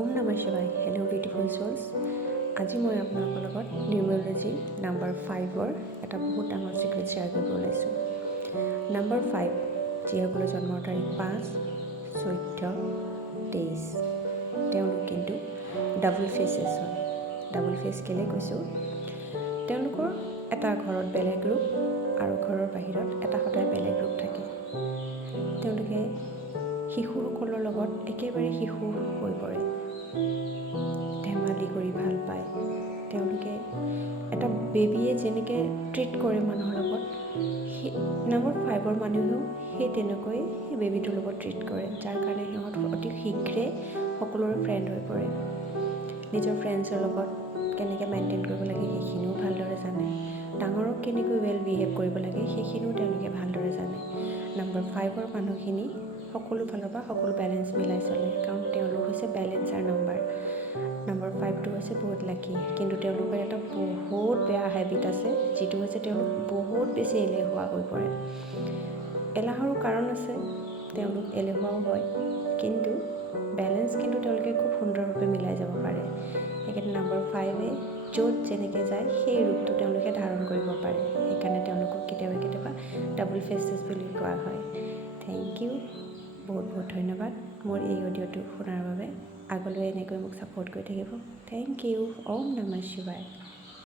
ওম নমঃ শিৱায়। Hello' beautiful চ'লছ। আজি মই আপোনালোকৰ লগত নিউমেৰলজি নাম্বাৰ 5ৰ এটা বহুত ডাঙৰ চিক্ৰেট শ্বেয়াৰ কৰিব ওলাইছোঁ। নাম্বাৰ 5 যিসকলৰ জন্মৰ তাৰিখ 5, 14, 23 তেওঁলোক কিন্তু ডাবল ফেচেছ হয়। ডাবল ফেচ কেলৈ কৈছোঁ, তেওঁলোকৰ এটা ঘৰত বেলেগ ৰূপ আৰু ঘৰৰ বাহিৰত এটা সদায় বেলেগ ৰূপ থাকে। তেওঁলোকে শিশুসকলৰ লগত একেবাৰে শিশু হৈ পৰে, ধেমালি কৰি ভাল পায়। তেওঁলোকে এটা বেবীয়ে যেনেকৈ ট্ৰিট কৰে মানুহৰ লগত, সেই নাম্বাৰ 5ৰ মানুহেও সেই তেনেকৈ সেই বেবীটোৰ লগত ট্ৰিট কৰে, যাৰ কাৰণে সিহঁত অতি শীঘ্ৰে সকলোৰে ফ্ৰেণ্ড হৈ পৰে। নিজৰ ফ্ৰেণ্ডছৰ লগত কেনেকৈ মেইনটেইন কৰিব লাগে সেইখিনিও ভালদৰে জানে। ডাঙৰক কেনেকৈ ৱেল বিহেভ কৰিব লাগে সেইখিনিও তেওঁলোকে ভালদৰে জানে। নাম্বাৰ 5ৰ মানুহখিনি সকলো ফালৰ পৰা সকলো বেলেঞ্চ মিলাই চলে, কাৰণ তেওঁলোক হৈছে বেলেঞ্চাৰ নাম্বাৰ। নাম্বাৰ 5টো হৈছে বহুত লাকি, কিন্তু তেওঁলোকৰ এটা বহুত বেয়া হেবিট আছে, যিটো হৈছে তেওঁলোক বহুত বেছি এলেহুৱা হৈ পৰে। এলাহৰো কাৰণ আছে, তেওঁলোক এলেহুৱাও হয়, কিন্তু বেলেঞ্চ কিন্তু তেওঁলোকে খুব সুন্দৰভাৱে মিলাই যাব পাৰে। সেইকাৰণে নাম্বাৰ 5এ য'ত যেনেকৈ যায় সেই ৰূপটো তেওঁলোকে ধাৰণ কৰিব পাৰে। সেইকাৰণে তেওঁলোকক কেতিয়াবা কেতিয়াবা ডাবল ফেচেছ বুলি কোৱা হয়। থেংক ইউ, বহুত বহুত ধন্যবাদ মোৰ এই অডিঅ'টো শুনাৰ বাবে। আগলৈ এনেকৈ মোক ছাপোৰ্ট কৰি থাকিব। Thank U. ওম নমঃ শিৱায়।